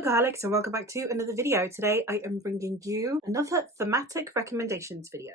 bookaholics, and welcome back to another video. Today I am bringing you another thematic recommendations video.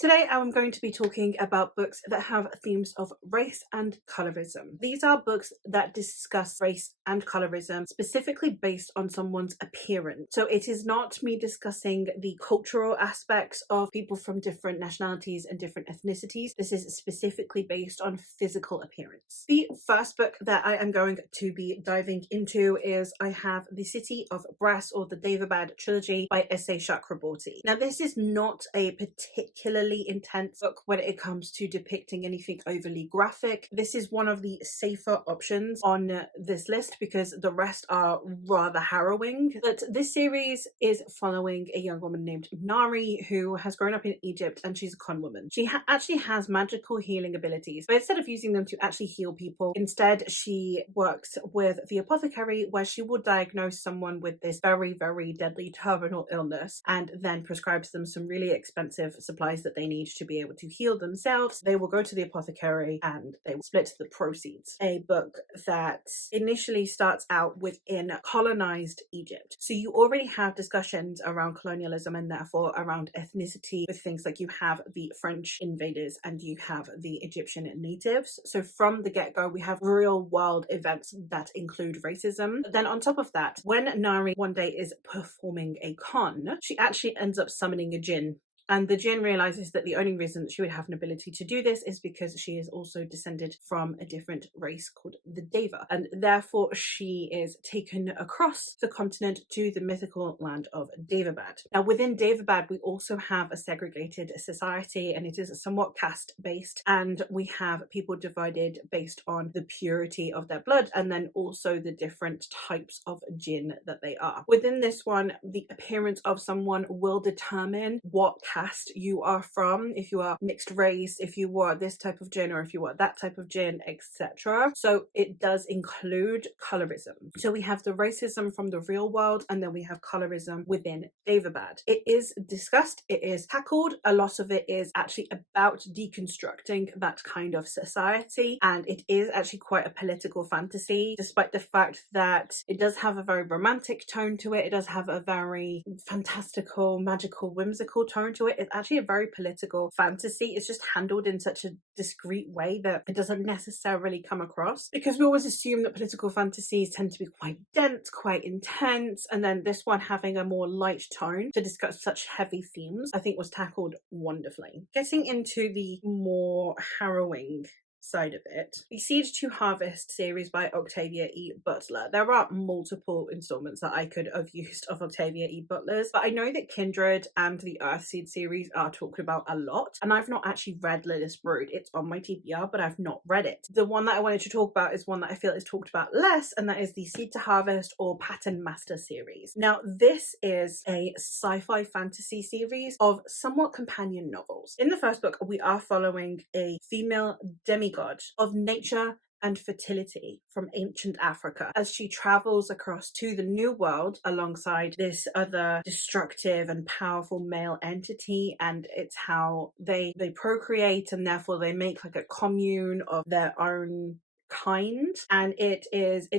Today I'm going to be talking about books that have themes of race and colorism. These are books that discuss race and colorism specifically based on someone's appearance. So it is not me discussing the cultural aspects of people from different nationalities and different ethnicities. This is specifically based on physical appearance. The first book that I am going to be diving into is I have The City of Brass, or the Daevabad trilogy by S.A. Chakraborty. Now this is not a particularly intense book when it comes to depicting anything overly graphic. This is one of the safer options on this list because the rest are rather harrowing. But this series is following a young woman named Nari who has grown up in Egypt, and she's a con woman. She actually has magical healing abilities, but instead of using them to actually heal people, instead she works with the apothecary, where she will diagnose someone with this very, very deadly terminal illness and then prescribes them some really expensive supplies that they need to be able to heal themselves. They will go to the apothecary and they will split the proceeds. A book that initially starts out within colonized Egypt. So you already have discussions around colonialism and therefore around ethnicity, with things like you have the French invaders and you have the Egyptian natives. So from the get-go we have real world events that include racism. Then on top of that, when Nari one day is performing a con, she actually ends up summoning a jinn. And the jinn realizes that the only reason that she would have an ability to do this is because she is also descended from a different race called the Deva. And therefore she is taken across the continent to the mythical land of Daevabad. Now within Daevabad we also have a segregated society, and it is somewhat caste based, and we have people divided based on the purity of their blood and then also the different types of jinn that they are. Within this one, the appearance of someone will determine what caste you are from, if you are mixed race, if you are this type of jinn, or if you are that type of jinn, etc. So it does include colorism. So we have the racism from the real world, and then we have colorism within Daevabad. It is discussed, it is tackled. A lot of it is actually about deconstructing that kind of society, and it is actually quite a political fantasy, despite the fact that it does have a very romantic tone to it. It does have a very fantastical, magical, whimsical tone to it. It's actually a very political fantasy. It's just handled in such a discreet way that it doesn't necessarily come across, because we always assume that political fantasies tend to be quite dense, quite intense, and then this one having a more light tone to discuss such heavy themes, I think was tackled wonderfully. Getting into the more harrowing side of it, the Seed to Harvest series by Octavia E. Butler. There are multiple installments that I could have used of Octavia E. Butler's, but I know that Kindred and the Earthseed series are talked about a lot, and I've not actually read Lilith's Brood. It's on my TBR, but I've not read it. The one that I wanted to talk about is one that I feel is talked about less, and that is the Seed to Harvest or Pattern Master series. Now this is a sci-fi fantasy series of somewhat companion novels. In the first book we are following a female demigod of nature and fertility from ancient Africa as she travels across to the New World alongside this other destructive and powerful male entity, and it's how they procreate, and therefore they make like a commune of their own kind. And it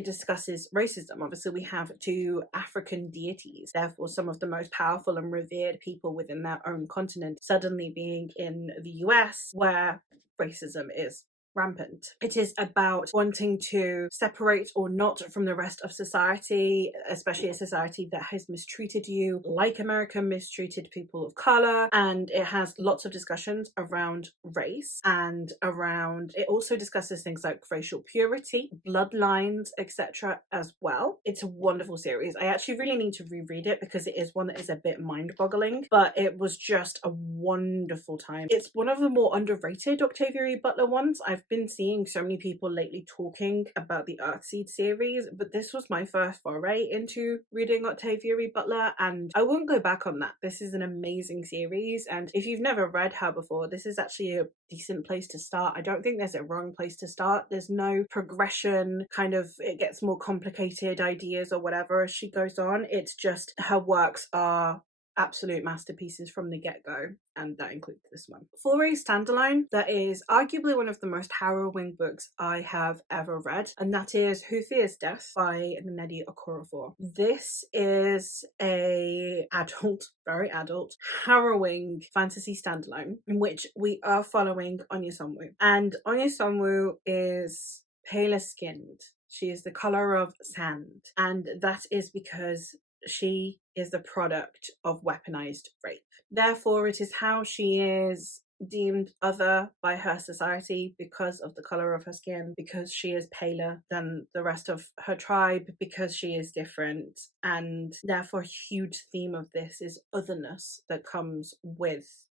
discusses racism. Obviously we have two African deities, therefore some of the most powerful and revered people within their own continent suddenly being in the US, where racism is rampant. It is about wanting to separate or not from the rest of society, especially a society that has mistreated you like America mistreated people of color. And it has lots of discussions around race, and around it also discusses things like racial purity, bloodlines, etc. as well. It's a wonderful series. I actually really need to reread it because it is one that is a bit mind-boggling, but it was just a wonderful time. It's one of the more underrated Octavia E. Butler ones. I've been seeing so many people lately talking about the Earthseed series, but this was my first foray into reading Octavia E. Butler, and I won't go back on that. This is an amazing series, and if you've never read her before, this is actually a decent place to start. I don't think there's a wrong place to start. There's no progression, kind of it gets more complicated ideas or whatever as she goes on. It's just her works are absolute masterpieces from the get-go, and that includes this one. For a standalone, that is arguably one of the most harrowing books I have ever read, and that is Who Fears Death by Nnedi Okorafor. This is a adult, very adult, harrowing fantasy standalone in which we are following Anya Sonwoo. And Anya Sonwoo is paler skinned. She is the color of sand, and that is because she is the product of weaponized rape. Therefore, it is how she is deemed other by her society because of the color of her skin, because she is paler than the rest of her tribe, because she is different, and therefore a huge theme of this is otherness that comes with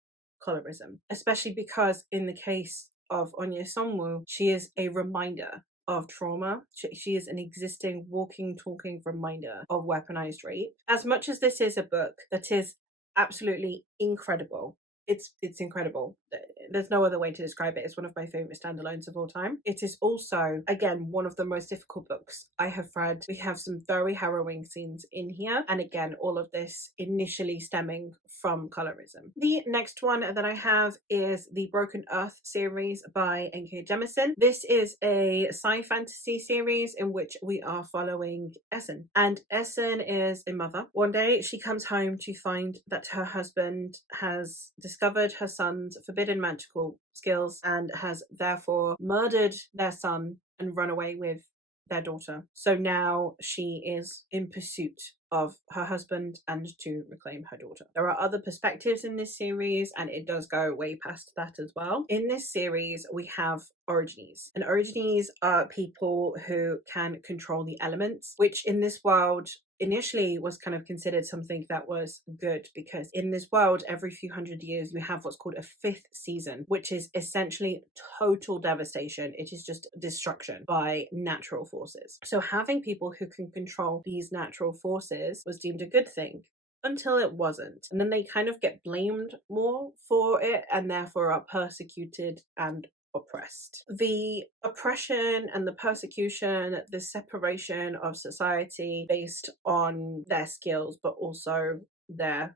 colorism, especially because in the case of Anya Sonwoo, she is a reminder of trauma. She is an existing, walking, talking reminder of weaponized rape. As much as this is a book that is absolutely incredible, it's incredible. There's no other way to describe it. It's one of my favorite standalones of all time. It is also, again, one of the most difficult books I have read. We have some very harrowing scenes in here, and again, all of this initially stemming from colorism. The next one that I have is the Broken Earth series by N.K. Jemisin. This is a sci-fantasy series in which we are following Essen, and Essen is a mother. One day she comes home to find that her husband has discovered her son's forbidden magical skills and has therefore murdered their son and run away with their daughter. So now she is in pursuit of her husband and to reclaim her daughter. There are other perspectives in this series, and it does go way past that as well. In this series, we have origines, and origines are people who can control the elements, which in this world initially was kind of considered something that was good, because in this world every few hundred years we have what's called a fifth season, which is essentially total devastation. It is just destruction by natural forces. So having people who can control these natural forces was deemed a good thing until it wasn't, and then they kind of get blamed more for it and therefore are persecuted and oppressed. The oppression and the persecution, the separation of society based on their skills but also their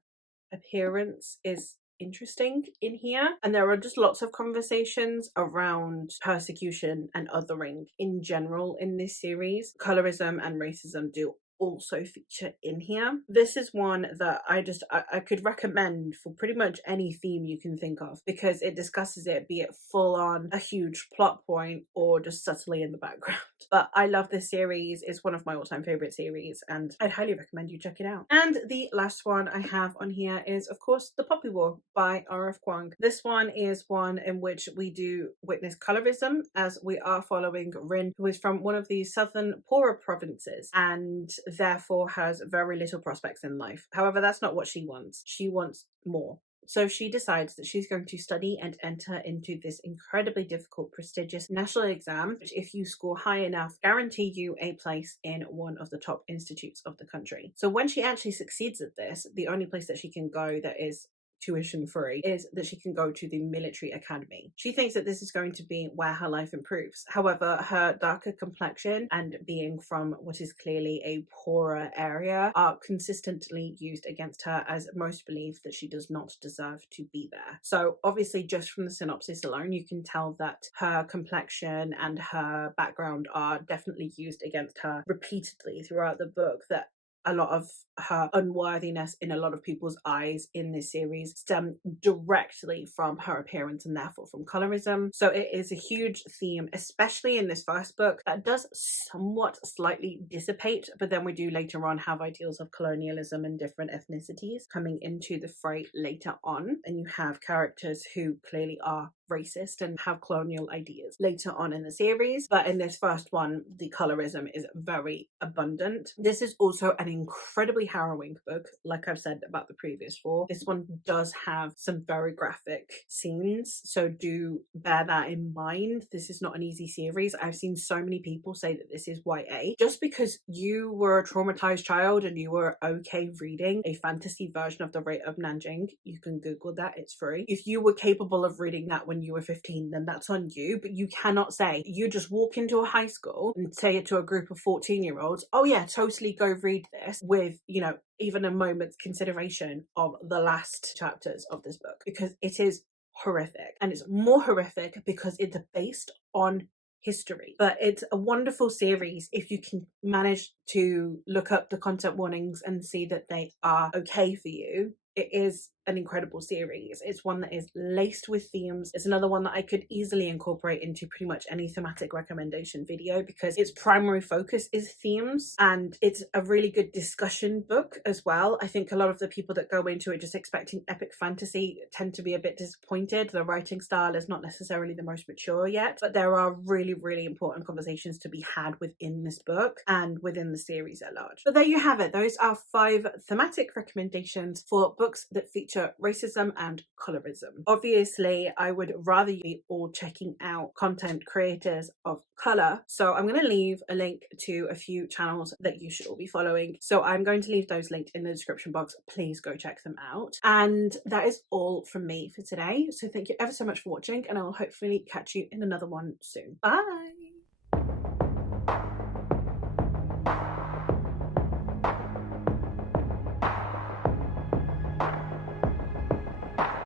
appearance is interesting in here, and there are just lots of conversations around persecution and othering in general in this series. Colorism and racism do also feature in here. This is one that I could recommend for pretty much any theme you can think of, because it discusses it, be it full on a huge plot point or just subtly in the background. But I love this series. It's one of my all-time favorite series, and I'd highly recommend you check it out. And the last one I have on here is, of course, The Poppy War by R.F. Kuang. This one is one in which we do witness colorism, as we are following Rin, who is from one of the southern poorer provinces and therefore has very little prospects in life. However, that's not what she wants. She wants more. So she decides that she's going to study and enter into this incredibly difficult, prestigious national exam, which, if you score high enough, guarantee you a place in one of the top institutes of the country. So when she actually succeeds at this, the only place that she can go that is tuition free is that she can go to the military academy. She thinks that this is going to be where her life improves. However, her darker complexion and being from what is clearly a poorer area are consistently used against her, as most believe that she does not deserve to be there. So obviously, just from the synopsis alone, you can tell that her complexion and her background are definitely used against her repeatedly throughout the book, that a lot of her unworthiness in a lot of people's eyes in this series stem directly from her appearance and therefore from colorism. So it is a huge theme, especially in this first book, that does somewhat slightly dissipate, but then we do later on have ideals of colonialism and different ethnicities coming into the fray later on, and you have characters who clearly are racist and have colonial ideas later on in the series. But in this first one, the colorism is very abundant. This is also an incredibly harrowing book, like I've said about the previous four. This one does have some very graphic scenes, so do bear that in mind. This is not an easy series. I've seen so many people say that this is YA. Just because you were a traumatized child and you were okay reading a fantasy version of The Rate of Nanjing, you can Google that, it's free. If you were capable of reading that when you were 15, then that's on you. But you cannot say, you just walk into a high school and say it to a group of 14-year-olds, oh yeah, totally go read this, with, you know, even a moment's consideration of the last chapters of this book, because it is horrific. And it's more horrific because it's based on history. But it's a wonderful series if you can manage to look up the content warnings and see that they are okay for you. It is an incredible series. It's one that is laced with themes. It's another one that I could easily incorporate into pretty much any thematic recommendation video, because its primary focus is themes, and it's a really good discussion book as well. I think a lot of the people that go into it just expecting epic fantasy tend to be a bit disappointed. The writing style is not necessarily the most mature yet, but there are really, really important conversations to be had within this book and within the series at large. But there you have it. Those are 5 thematic recommendations for books that feature racism and colorism. Obviously, I would rather you be all checking out content creators of color, so I'm going to leave a link to a few channels that you should all be following. So I'm going to leave those linked in the description box. Please go check them out. And that is all from me for today. So thank you ever so much for watching, and I will hopefully catch you in another one soon. Bye!